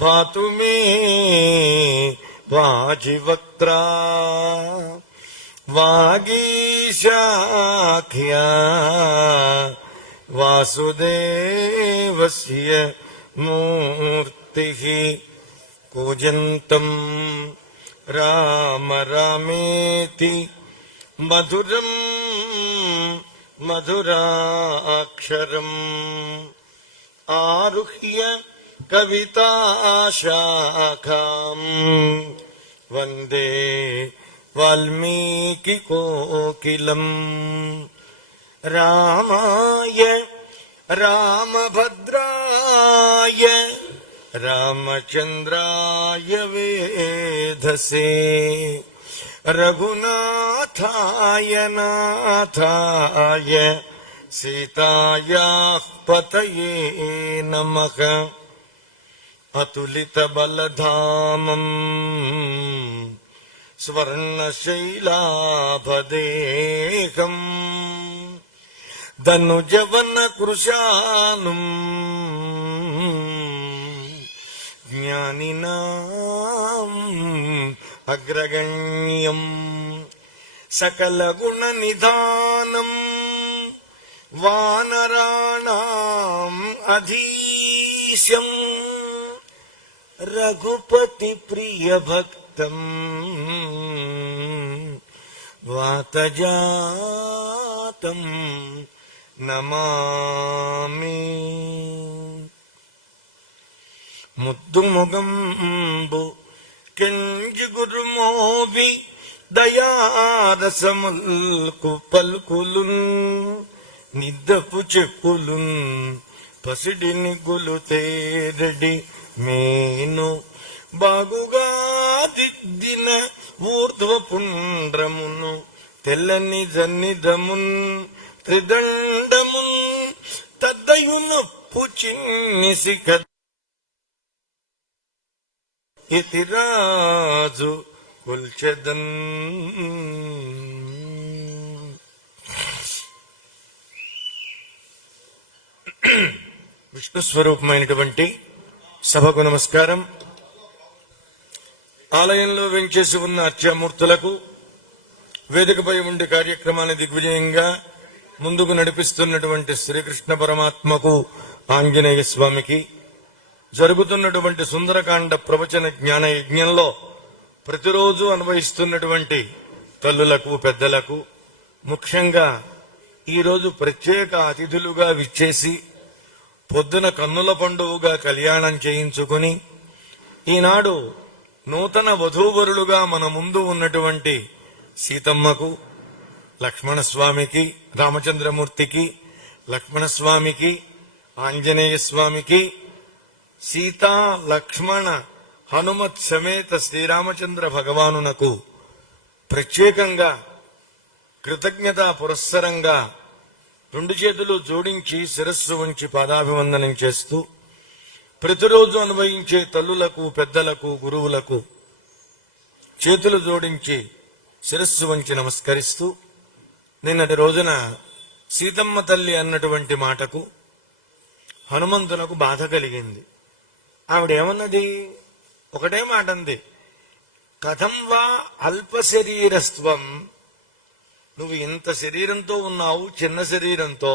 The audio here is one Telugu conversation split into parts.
भातु मे वाजिवक्त्रा वागीशाख्या वासुदेवस्य मूर्तिः कूजन्तम् राम रामेति मधुरम् मधुराक्षरम् आरुह्य कविताशाखाम् वन्दे वाल्मीकिकोकिलम् रामाय रामभद्राय रामचन्द्राय वेधसे रघुनाथाय नाथाय सीतायाः पतये नमः। अतुलितबलधामम् स्वर्णशैलाभदेहम् धनुजवनकृशानुम् ज्ञानिनाम् अग्रगण्यम् सकलगुणनिधानम् वानराणाम् अधीशम् रघुपतिप्रियभक्तम् वातजातम् नमामि। ముద్దుముగంబు కెంజిగురుమోవి దయారసముల్కు పలుకులున్ నిద్దపు చెప్పులున్ పసిడిని గులుతేరడి మేను బాగుగా దిద్దిన ఊర్ధ్వపుండ్రమును తెల్లని జన్నిదమున్ త్రిదండమున్ తద్దయునప్పు చిన్ని శిఖ ఇతి రాజు కుల్చెదన్. విష్ణు స్వరూపమైనటువంటి సభకు నమస్కారం. ఆలయంలో వెంచేసి ఉన్న అర్చామూర్తులకు, వేదికపై ఉండి కార్యక్రమాన్ని దిగ్విజయంగా ముందుకు నడిపిస్తున్నటువంటి శ్రీకృష్ణ పరమాత్మకు, ఆంజనేయ స్వామికి, జరుగుతున్నటువంటి సుందరకాండ ప్రవచన జ్ఞాన యజ్ఞంలో ప్రతిరోజు అన్వయిస్తున్నటువంటి తల్లులకు, పెద్దలకు, ముఖ్యంగా ఈరోజు ప్రత్యేక అతిథులుగా విచ్చేసి పొద్దున కన్నుల పండుగగా కళ్యాణం చేయించుకుని ఈనాడు నూతన వధూవరులుగా మన ముందు ఉన్నటువంటి సీతమ్మకు, లక్ష్మణస్వామికి, రామచంద్రమూర్తికి, లక్ష్మణస్వామికి, ఆంజనేయ స్వామికి, సీతా లక్ష్మణ హనుమత్ సమేత శ్రీరామచంద్ర భగవానునకు ప్రత్యేకంగా కృతజ్ఞతా పురస్సరంగా రెండు చేతులు జోడించి శిరస్సు వంచి పాదాభివందనం చేస్తూ ప్రతిరోజు అన్వయించే తల్లులకు, పెద్దలకు, గురువులకు చేతులు జోడించి శిరస్సు వంచి నమస్కరిస్తూ, నిన్నటి రోజున సీతమ్మ తల్లి అన్నటువంటి మాటకు హనుమంతునకు బాధ కలిగింది. ఆవిడేమన్నది? ఒకటే మాట అంది, కథం వా అల్ప శరీరస్త్వం, నువ్వు ఇంత శరీరంతో ఉన్నావు, చిన్న శరీరంతో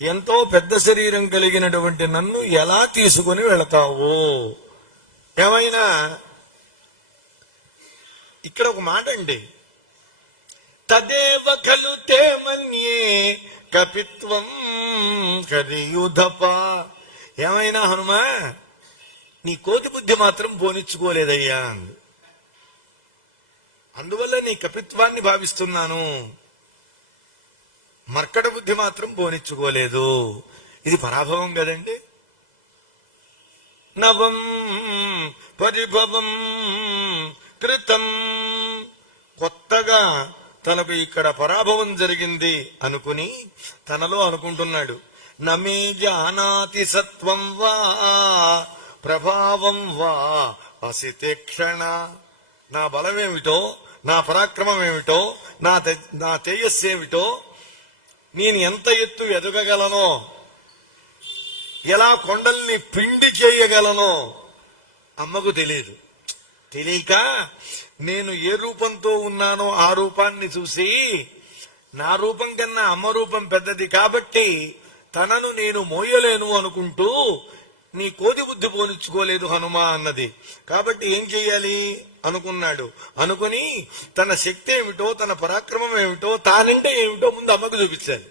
ఎంతో పెద్ద శరీరం కలిగినటువంటి నన్ను ఎలా తీసుకుని వెళతావు? ఏమైనా ఇక్కడ ఒక మాట అండి, తదేవ ఖలు తే మన్యే కపిత్వం కరియుధప. ఏమైనా హనుమా, నీ కోతి బుద్ధి మాత్రం పోనిచ్చుకోలేదయ్యా, అందువల్ల నీ కపిత్వాన్ని భావిస్తున్నాను, మర్కట బుద్ధి మాత్రం పోనిచ్చుకోలేదు. ఇది పరాభవం కదండి. నవం పరిభవం కృతం, కొత్తగా తనకు ఇక్కడ పరాభవం జరిగింది అనుకుని తనలో అనుకుంటున్నాడు, నమే జానాతి సత్వం వా ప్రభావం వా అసితేక్షణ. నా బలమేమిటో, నా పరాక్రమం ఏమిటో, నా తేజస్సు ఏమిటో, నేను ఎంత ఎత్తు ఎదగగలనో, ఎలా కొండల్ని పిండి చేయగలనో అమ్మకు తెలియదు. తెలియక నేను ఏ రూపంతో ఉన్నానో ఆ రూపాన్ని చూసి నా రూపం కన్నా అమ్మ రూపం పెద్దది కాబట్టి తనను నేను మోయలేను అనుకుంటూ నీ కోతి బుద్ధి పోనిచ్చుకోలేదు హనుమ అన్నది. కాబట్టి ఏం చెయ్యాలి అనుకున్నాడు. అనుకుని తన శక్తి ఏమిటో, తన పరాక్రమం ఏమిటో, తానంటే ఏమిటో ముందు అమ్మకు చూపించాలి.